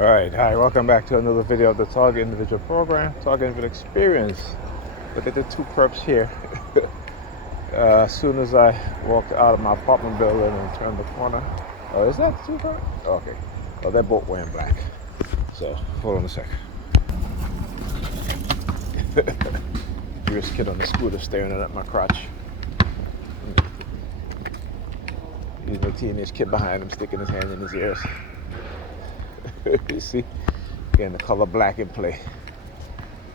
All right, hi, welcome back to another video of the Target Individual Program, Target Individual Experience. Look at the two perps here. As soon as I walked out of my apartment building and turned the corner, oh, is that two perps? Okay, well, they're both wearing black. So, hold on a sec. Curious kid on the scooter staring at my crotch. He's a teenage kid behind him sticking his hand in his ears. You see? Again, the color black in play.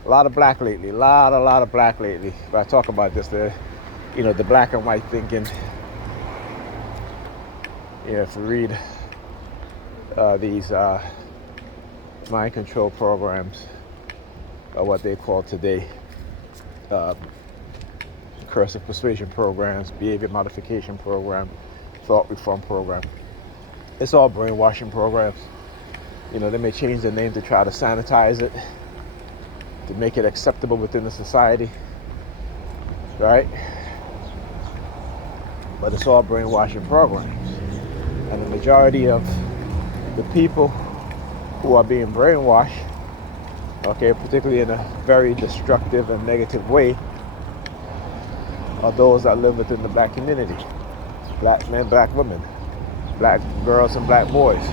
A lot of black lately. A lot of black lately. But I talk about this, the black and white thinking. If you read these mind control programs, or what they call today cursive persuasion programs, behavior modification program, thought reform program. It's all brainwashing programs. They may change the name to try to sanitize it, to make it acceptable within the society, right? But it's all brainwashing programs. And the majority of the people who are being brainwashed, okay, particularly in a very destructive and negative way, are those that live within the black community. Black men, black women, black girls and black boys.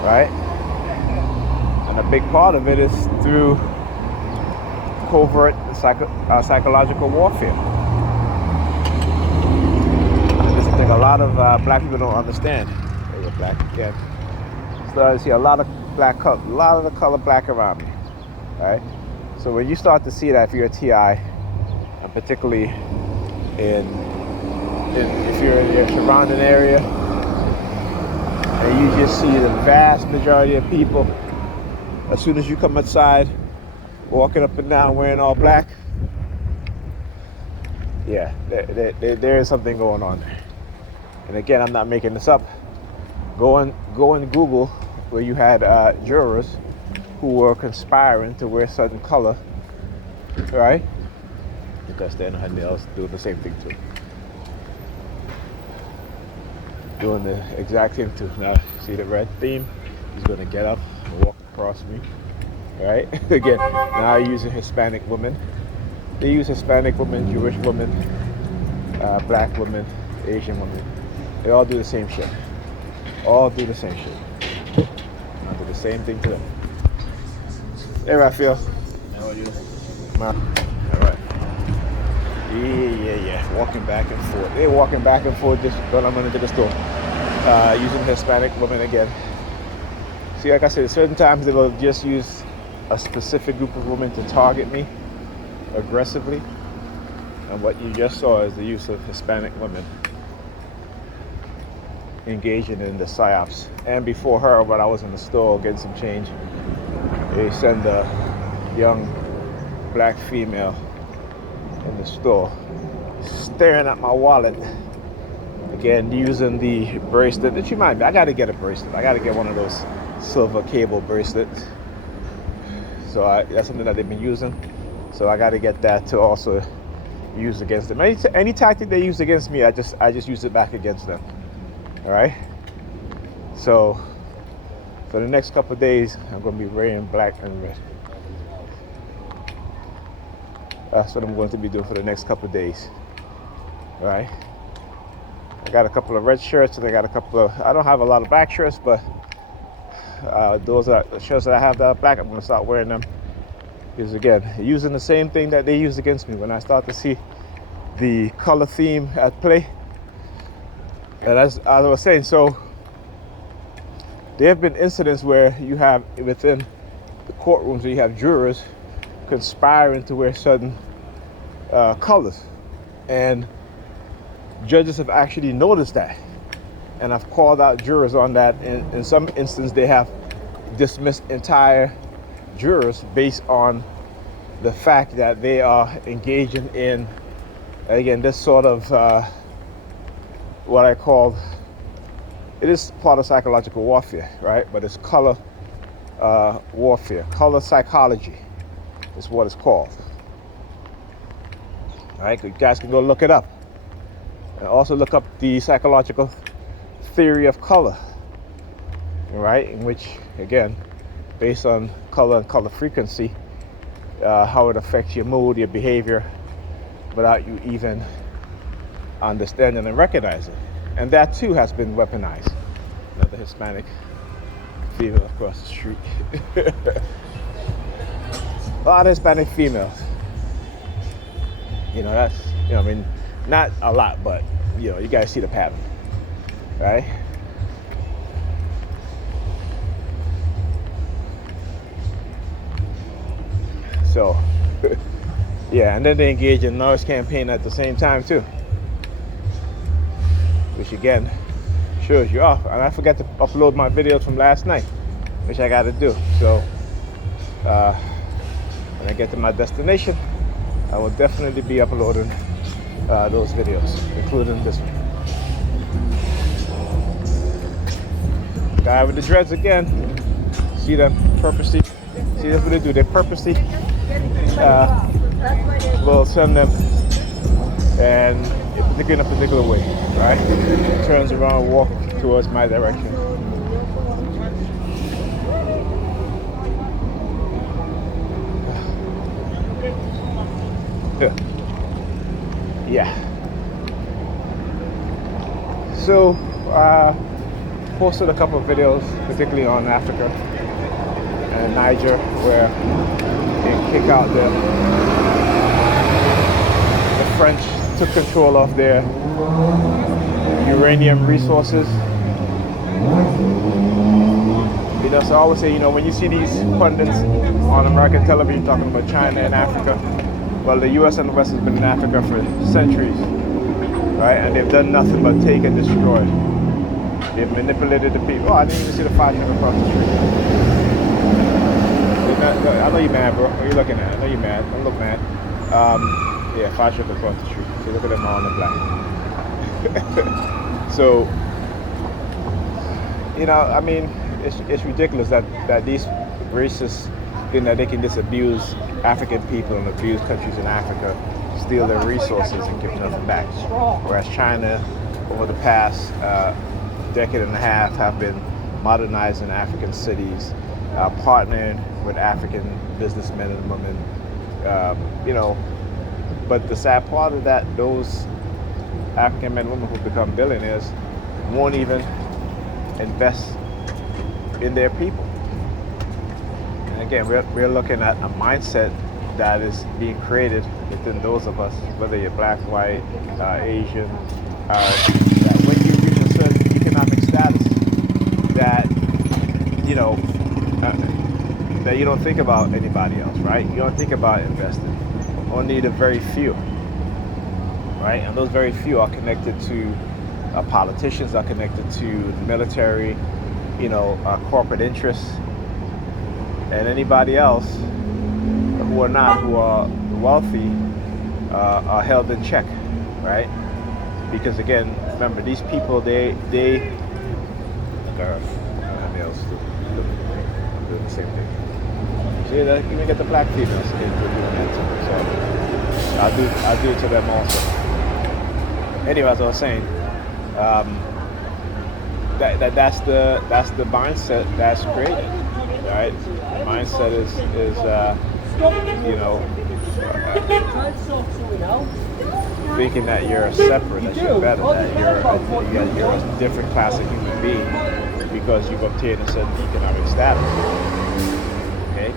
Right? And a big part of it is through covert psychological warfare. This is the thing a lot of black people don't understand. There you go, black again. So I see a lot of black color, a lot of the color black around me. Right? So when you start to see that, if you're a TI, and particularly if you're in your surrounding area, and you just see the vast majority of people, as soon as you come outside, walking up and down wearing all black, yeah, there is something going on. And again, I'm not making this up. Go and Google where you had jurors who were conspiring to wear certain color, right? Because they're not else doing the same thing too. Doing the exact same too. Now, see the red theme? He's gonna get up and walk across me, right? Again, now using Hispanic women. They use Hispanic women, Jewish women, black women, Asian women. They all do the same shit. All do the same shit. I do the same thing to them. Hey, Raphael. How are you? All right. Yeah. Walking back and forth. They're walking back and forth just when I'm into the store. Using Hispanic women again. See, like I said, certain times they will just use a specific group of women to target me aggressively. And what you just saw is the use of Hispanic women engaging in the psyops. And before her, when I was in the store getting some change, they send a young black female in the store staring at my wallet, again using the bracelet that she might be. I gotta get a bracelet. I gotta get one of those silver cable bracelets. So that's something that they've been using, so I gotta get that to also use against them. Any tactic they use against me, I just use it back against them. All right, so for the next couple of days I'm gonna be wearing black and red. That's what I'm going to be doing for the next couple of days. All right. I got a couple of red shirts, and I got a couple of, I don't have a lot of black shirts, but those are the shirts that I have that are black. I'm going to start wearing them. Because again, using the same thing that they used against me. When I start to see the color theme at play, and as I was saying, so there have been incidents where you have within the courtrooms where you have jurors conspiring to wear certain colors, and judges have actually noticed that, and I've called out jurors on that. And in some instances they have dismissed entire jurors based on the fact that they are engaging in, again, this sort of what I call, it is part of psychological warfare, right? But it's color warfare, color psychology is what it's called. All right, you guys can go look it up. And also look up the psychological theory of color. right? In which, again, based on color and color frequency, how it affects your mood, your behavior, without you even understanding and recognizing. And that too has been weaponized. Another Hispanic female across the street. A lot of Hispanic females. That's, I mean, not a lot, but, you guys see the pattern, right? So, yeah, and then they engage in noise campaign at the same time too, which again shows you off. And I forgot to upload my videos from last night, which I got to do. So, when I get to my destination, I will definitely be uploading those videos, including this one. Guy with the dreads again. See them purposely. See that's what they do. They purposely will send them and in a particular way, right? Turns around, walk towards my direction. Yeah. So, posted a couple of videos, particularly on Africa and Niger, where they kick out the French took control of their uranium resources. So I always say, when you see these pundits on American television talking about China and Africa, well, the U.S. and the West has been in Africa for centuries, right? And they've done nothing but take and destroy. They've manipulated the people. Oh, I didn't even see the fire truck across the street. I know you're mad, bro. What are you looking at? I know you're mad. Don't look mad. Yeah, fire truck across the street. See, look at them all in the black. So, I mean, it's ridiculous that these racists think that they can just abuse African people and abuse countries in Africa, steal their resources and give nothing back. Whereas China, over the past decade and a half, have been modernizing African cities, partnering with African businessmen and women, But the sad part of that, those African men and women who become billionaires won't even invest in their people. And again, we're looking at a mindset that is being created within those of us, whether you're black, white, Asian, that when you reach a certain economic status, that that you don't think about anybody else, right? You don't think about investing. Only the very few, right? And those very few are connected to politicians, are connected to the military, corporate interests, and anybody else who are wealthy are held in check, right? Because again, remember, these people, they doing the same thing. See, you can get the black females into doing that too. So I'll do it to them also. Anyway, as I was saying, that's the mindset that's created, right? The mindset is thinking that you're separate, that you're better, that you're a different class of human being because you've obtained a certain economic status. Okay,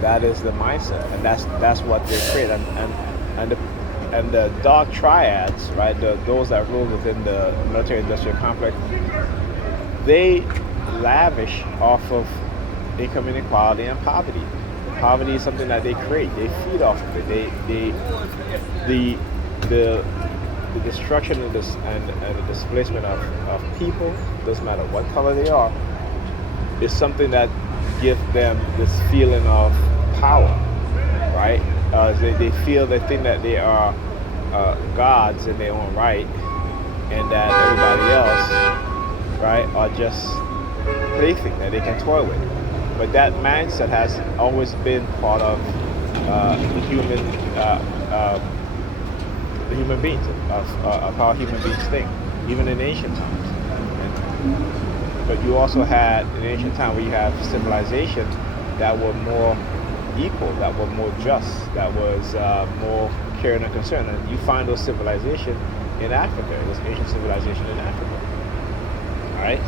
that is the mindset, and that's what they create, and the dark triads, right? Those that rule within the military-industrial complex, they lavish off of income inequality and poverty. Poverty is something that they create. They feed off of it. The destruction of this and the displacement of people, doesn't matter what color they are, is something that gives them this feeling of power, right? They think that they are gods in their own right, and that everybody else, right, are just plaything that they can toy with. But that mindset has always been part of the human beings, of how human beings think, even in ancient times. but you also had in ancient time where you have civilization that were more equal, that were more just, that was more caring and concern. And you find those civilizations in Africa, those ancient civilization in Africa. All right,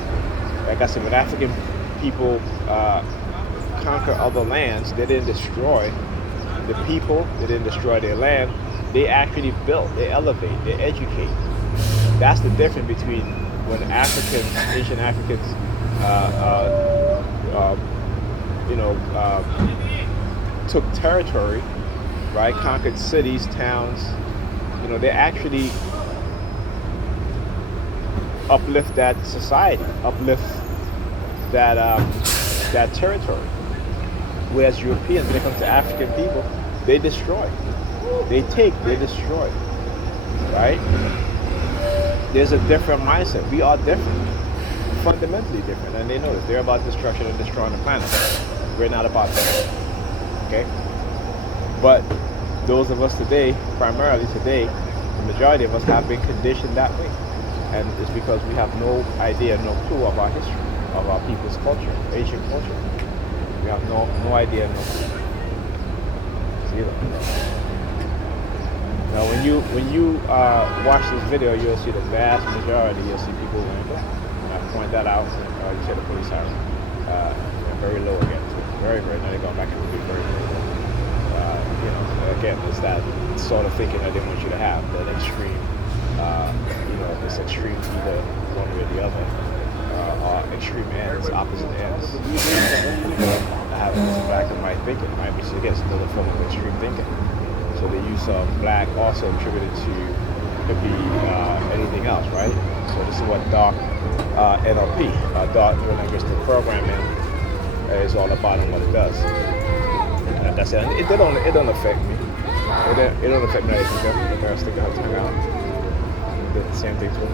like I said, when African people conquer other lands, they didn't destroy the people, they didn't destroy their land. They actually built, they elevate, they educate. That's the difference between when Africans, ancient Africans, you know, took territory, right? Conquered cities, towns. You know, they actually uplift that society, uplift that that territory. Whereas Europeans, when it comes to African people, they destroy, they take, they destroy, right? There's a different mindset. We are different, fundamentally different, and they know this. They're about destruction and destroying the planet. We're not about that. Okay? But those of us today, primarily today, the majority of us have been conditioned that way. And it's because we have no idea, no clue of our history, of our people's culture, Asian culture. We have no idea, no clue. Zero. Now, when you watch this video, you'll see the vast majority. You'll see people wearing black. I point that out. You see the police siren. Very low again. So very, very. Now they're going back into being very, very low. You know, again, it's that sort of thinking that they want you to have, that extreme. You know, it's extreme either one way or the other. Or extreme ends, opposite ends. Having this black and white thinking, right? Which again is another form of extreme thinking. So the use of black also attributed to could be anything else, right? So this is what dark NLP, dark neurolinguistic programming, is all about and what it does. Like I said, it don't affect me. It don't affect me. The girl sticking her tongue out. Did the same thing to me.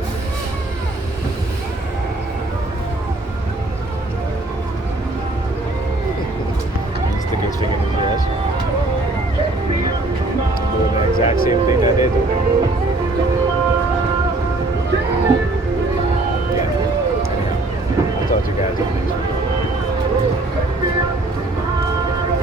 Sticking his finger in his ass. Doing the exact same thing that they do.